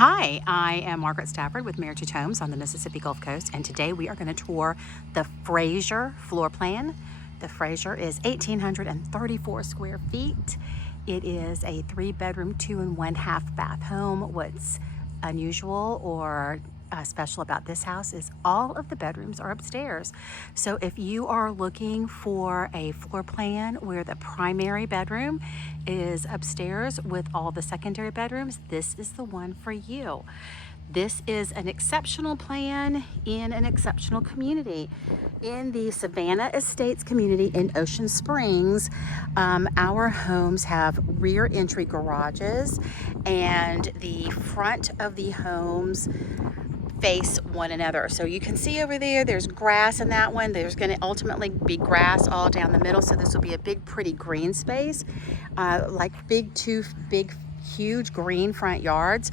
Hi, I am Margaret Stafford with Meritage Homes on the Mississippi Gulf Coast, and today we are going to tour the Fraser floor plan. The Fraser is 1,834 square feet. It is a 3-bedroom, 2 and 1/2 bath home. What's unusual or special about this house is all of the bedrooms are upstairs. So if you are looking for a floor plan where the primary bedroom is upstairs with all the secondary bedrooms, this is the one for you. This is an exceptional plan in an exceptional community. In the Savannah Estates community in Ocean Springs, our homes have rear entry garages, and the front of the homes face one another. So you can see over there, there's grass in that one. There's going to ultimately be grass all down the middle. So this will be a big, pretty green space, like two big, huge green front yards.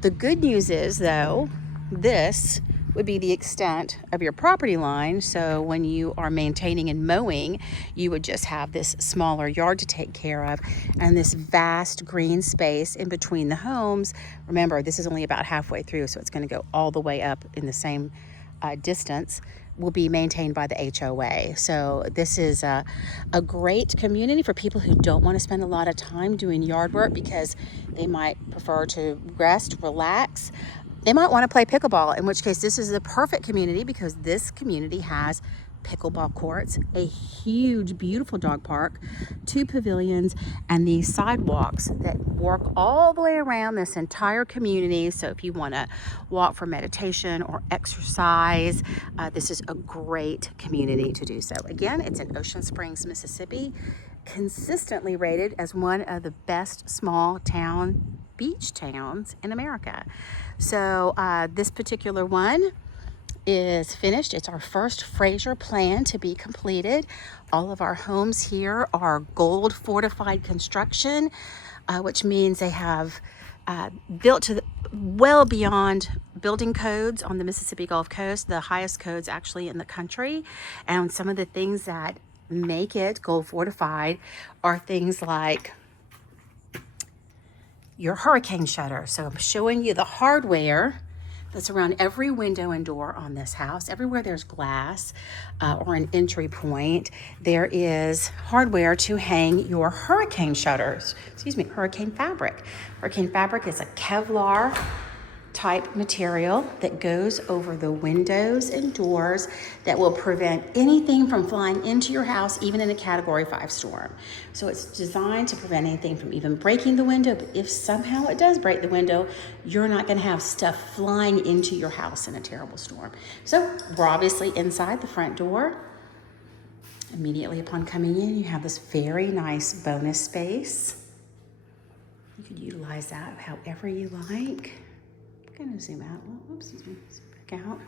The good news is, though, this would be the extent of your property line. So when you are maintaining and mowing, you would just have this smaller yard to take care of and this vast green space in between the homes. Remember, this is only about halfway through, so it's going to go all the way up in the same distance, will be maintained by the HOA. So this is a great community for people who don't want to spend a lot of time doing yard work because they might prefer to rest, relax. They might want to play pickleball, in which case this is the perfect community because this community has pickleball courts, a huge, beautiful dog park, 2 pavilions, and these sidewalks that work all the way around this entire community. So if you want to walk for meditation or exercise, this is a great community to do so. Again, it's in Ocean Springs, Mississippi, consistently rated as one of the best small town beach towns in America. So this particular one is finished. It's our first Fraser plan to be completed. All of our homes here are gold fortified construction, which means they have built to well beyond building codes on the Mississippi Gulf Coast, the highest codes actually in the country. And some of the things that make it gold fortified are things like your hurricane shutter. So I'm showing you the hardware that's around every window and door on this house. Everywhere there's glass or an entry point, there is hardware to hang your hurricane shutters, hurricane fabric. Hurricane fabric is a Kevlar type material that goes over the windows and doors that will prevent anything from flying into your house, even in a Category 5 storm. So it's designed to prevent anything from even breaking the window, but if somehow it does break the window, you're not gonna have stuff flying into your house in a terrible storm. So we're obviously inside the front door. Immediately upon coming in, you have this very nice bonus space. You could utilize that however you like. I'm gonna zoom out. Oops, zoom back out.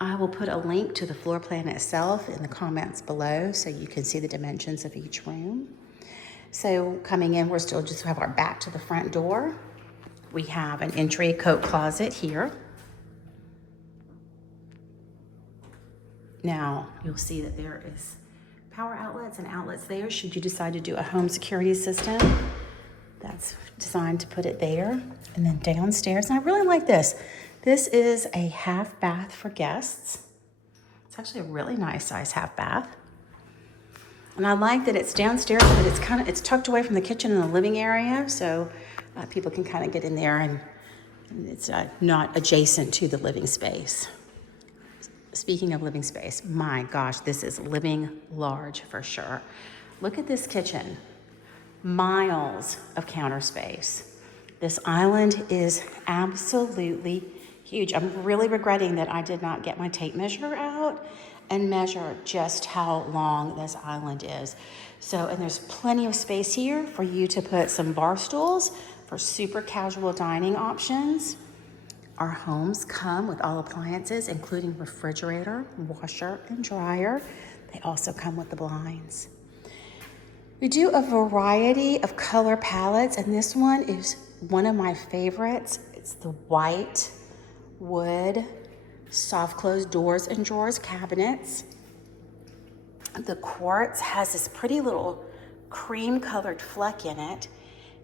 I will put a link to the floor plan itself in the comments below so you can see the dimensions of each room. So coming in, we're still just have our back to the front door. We have an entry coat closet here. Now you'll see that there is power outlets and outlets there should you decide to do a home security system. That's designed to put it there. And then downstairs, and I really like this. This is a half bath for guests. It's actually a really nice size half bath. And I like that it's downstairs, but it's tucked away from the kitchen and the living area, so people can kind of get in there and it's not adjacent to the living space. Speaking of living space, my gosh, this is living large for sure. Look at this kitchen. Miles of counter space. This island is absolutely huge. I'm really regretting that I did not get my tape measure out and measure just how long this island is. So, and there's plenty of space here for you to put some bar stools for super casual dining options. Our homes come with all appliances, including refrigerator, washer, and dryer. They also come with the blinds. We do a variety of color palettes, and this one is one of my favorites. It's the white wood soft close doors and drawers cabinets. The quartz has this pretty little cream colored fleck in it,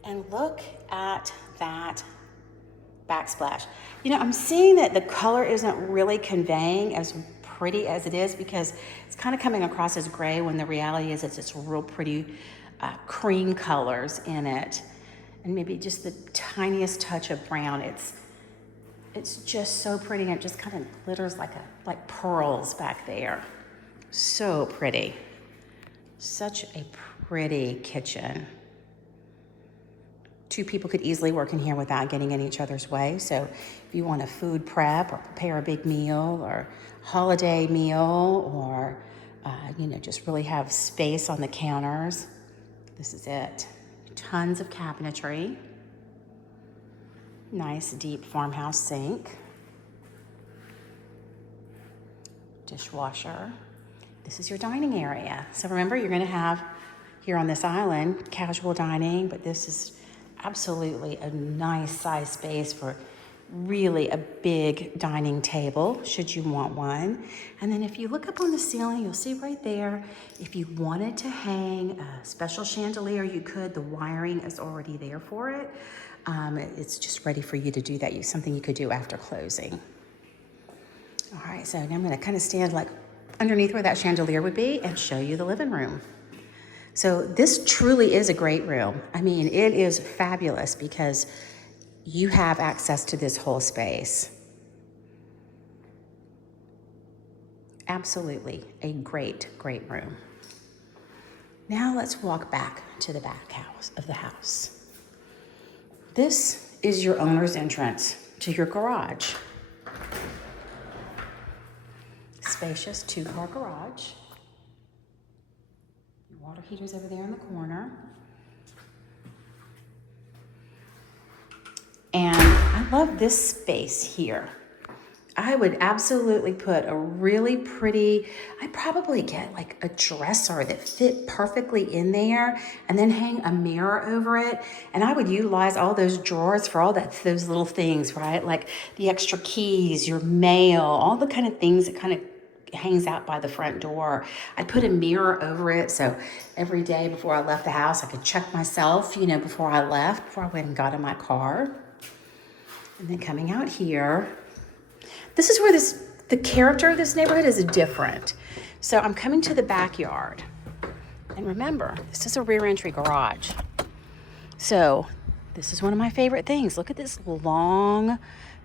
And look at that backsplash. You know, I'm seeing that the color isn't really conveying as pretty as it is because it's kind of coming across as gray when the reality is it's real pretty cream colors in it. And maybe just the tiniest touch of brown. It's just so pretty, and it just kind of glitters like pearls back there. So pretty. Such a pretty kitchen. Two people could easily work in here without getting in each other's way. So if you want a food prep or prepare a big meal or holiday meal or, you know, just really have space on the counters, this is it. Tons of cabinetry. Nice deep farmhouse sink. Dishwasher. This is your dining area. So remember, you're going to have here on this island casual dining, but this is absolutely a nice size space for really a big dining table, should you want one. And then if you look up on the ceiling, you'll see right there, if you wanted to hang a special chandelier, you could. The wiring is already there for it. It's just ready for you to do that. Something you could do after closing. All right, so now I'm gonna kind of stand like underneath where that chandelier would be and show you the living room. So this truly is a great room. I mean, it is fabulous because you have access to this whole space. Absolutely a great, great room. Now let's walk back to the back of the house. This is your owner's entrance to your garage. Spacious 2-car garage. Water heater's over there in the corner. And I love this space here. I would absolutely put a really pretty, I'd probably get like a dresser that fit perfectly in there and then hang a mirror over it. And I would utilize all those drawers for all those little things, right? Like the extra keys, your mail, all the kind of things that kind of hangs out by the front door. I'd put a mirror over it so every day before I left the house, I could check myself, you know, before I went and got in my car. And then coming out here, this is where the character of this neighborhood is different. So I'm coming to the backyard. And remember, this is a rear entry garage. So this is one of my favorite things. Look at this long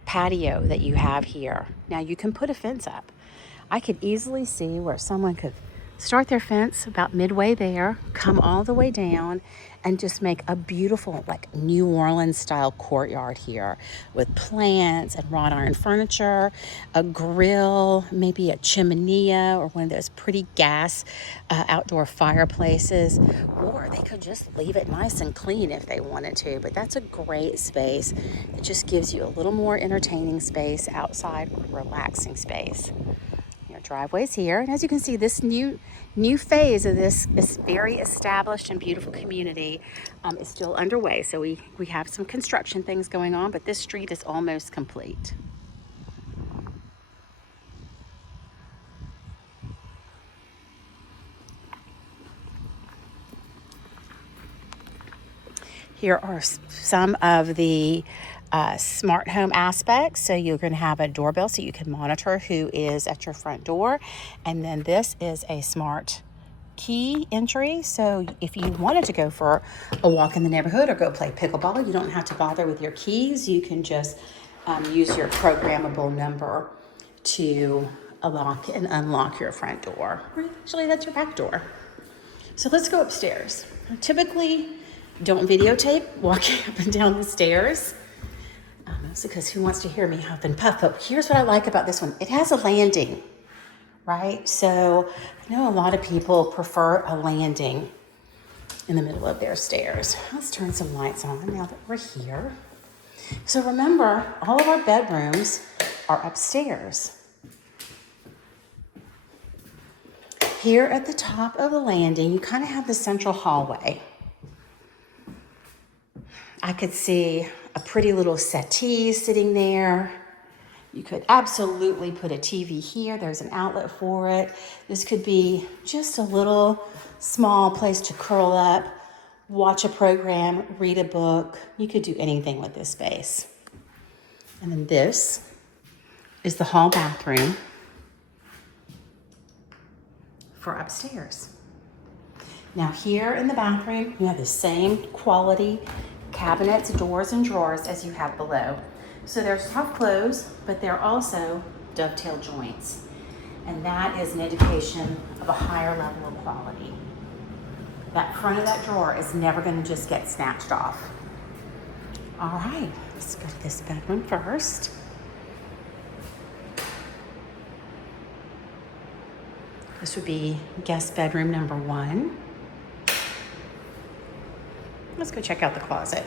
patio that you have here. Now you can put a fence up. I could easily see where someone could start their fence about midway there, come all the way down, and just make a beautiful, like New Orleans style courtyard here with plants and wrought iron furniture, a grill, maybe a chimenea or one of those pretty gas outdoor fireplaces, or they could just leave it nice and clean if they wanted to. But that's a great space. It just gives you a little more entertaining space outside, relaxing space. Driveways here, and as you can see, this new phase of this very established and beautiful community is still underway. So we have some construction things going on, but this street is almost complete. Here are some of the smart home aspects. So you're going to have a doorbell so you can monitor who is at your front door. And then this is a smart key entry. So if you wanted to go for a walk in the neighborhood or go play pickleball, you don't have to bother with your keys. You can just use your programmable number to lock and unlock your front door. Actually, that's your back door. So let's go upstairs. I typically don't videotape walking up and down the stairs. That's because who wants to hear me huff and puff? But here's what I like about this one. It has a landing, right? So I know a lot of people prefer a landing in the middle of their stairs. Let's turn some lights on now that we're here. So remember, all of our bedrooms are upstairs. Here at the top of the landing, you kind of have the central hallway. I could see a pretty little settee sitting there. You could absolutely put a TV here. There's an outlet for it. This could be just a little small place to curl up, watch a program, read a book. You could do anything with this space. And then this is the hall bathroom for upstairs. Now here in the bathroom, you have the same quality cabinets, doors, and drawers as you have below. So they're soft close, but they're also dovetail joints. And that is an indication of a higher level of quality. That front of that drawer is never gonna just get snatched off. All right, let's go to this bedroom first. This would be guest bedroom number 1. Let's go check out the closet.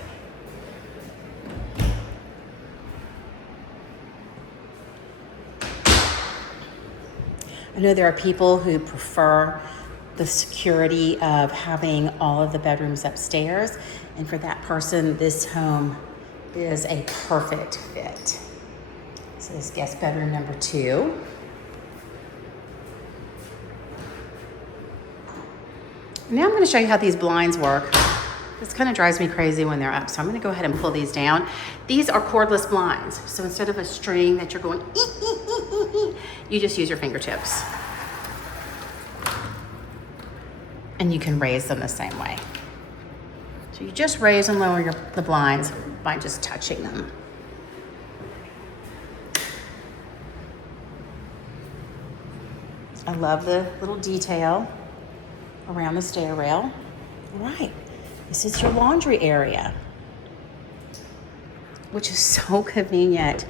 I know there are people who prefer the security of having all of the bedrooms upstairs, and for that person, this home is a perfect fit. So this is guest bedroom number 2. Now I'm going to show you how these blinds work. This kind of drives me crazy when they're up, so I'm going to go ahead and pull these down. These are cordless blinds, so instead of a string that you're going, you just use your fingertips. And you can raise them the same way. So you just raise and lower the blinds by just touching them. I love the little detail around the stair rail. All right, this is your laundry area, which is so convenient.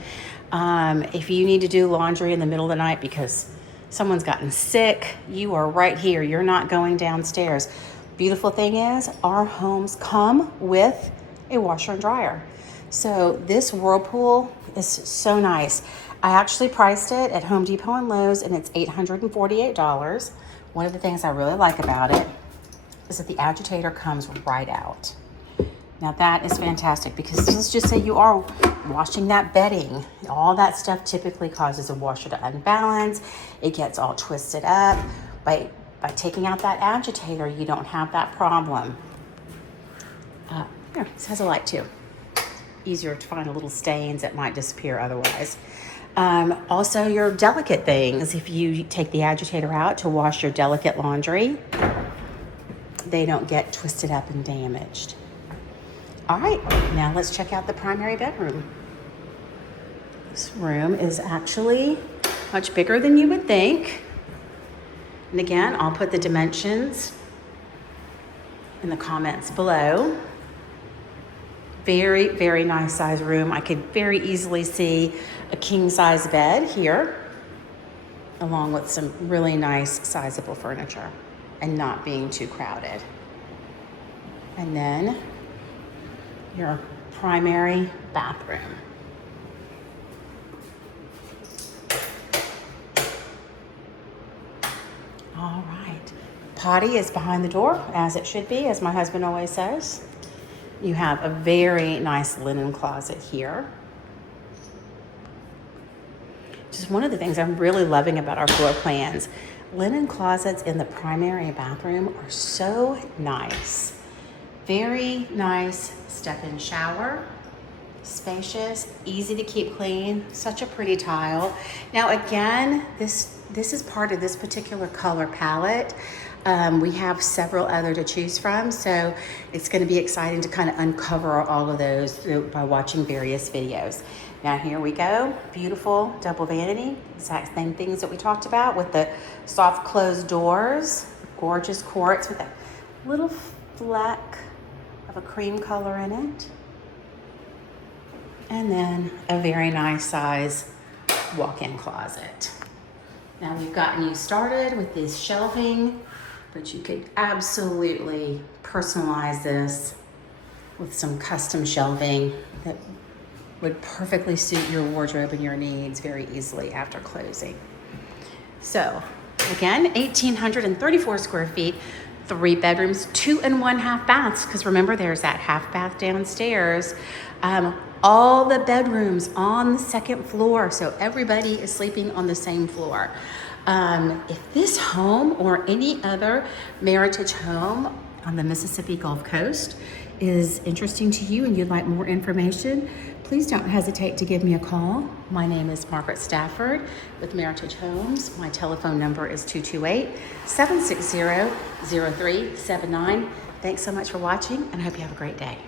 If you need to do laundry in the middle of the night because someone's gotten sick, you are right here. You're not going downstairs. Beautiful thing is, our homes come with a washer and dryer. So this Whirlpool is so nice. I actually priced it at Home Depot and Lowe's, and it's $848. One of the things I really like about it is that the agitator comes right out. Now that is fantastic because let's just say you are washing that bedding. All that stuff typically causes a washer to unbalance. It gets all twisted up. By taking out that agitator, you don't have that problem. Here, this has a light too. Easier to find little stains that might disappear otherwise. Also your delicate things, if you take the agitator out to wash your delicate laundry, they don't get twisted up and damaged. All right, now let's check out the primary bedroom. This room is actually much bigger than you would think. And again, I'll put the dimensions in the comments below. Very, very nice size room. I could very easily see a king size bed here, along with some really nice sizable furniture and not being too crowded. And then your primary bathroom. All right. Potty is behind the door, as it should be, as my husband always says. You have a very nice linen closet here. Just one of the things I'm really loving about our floor plans. Linen closets in the primary bathroom are so nice. Very nice step-in shower, spacious, easy to keep clean, such a pretty tile. Now again, this is part of this particular color palette. We have several other to choose from, so it's going to be exciting to kind of uncover all of those by watching various videos. Now here we go, beautiful double vanity, exact same things that we talked about with the soft closed doors, gorgeous quartz with a little fleck of a cream color in it. And then a very nice size walk-in closet. Now we've gotten you started with this shelving, but you could absolutely personalize this with some custom shelving that would perfectly suit your wardrobe and your needs very easily after closing. So again, 1,834 square feet, 3 bedrooms, 2 1/2 baths, because remember there's that half bath downstairs. All the bedrooms on the second floor, so everybody is sleeping on the same floor. If this home or any other Meritage home on the Mississippi Gulf Coast is interesting to you and you'd like more information, please don't hesitate to give me a call. My name is Margaret Stafford with Meritage Homes. My telephone number is 228-760-0379. Thanks so much for watching and I hope you have a great day.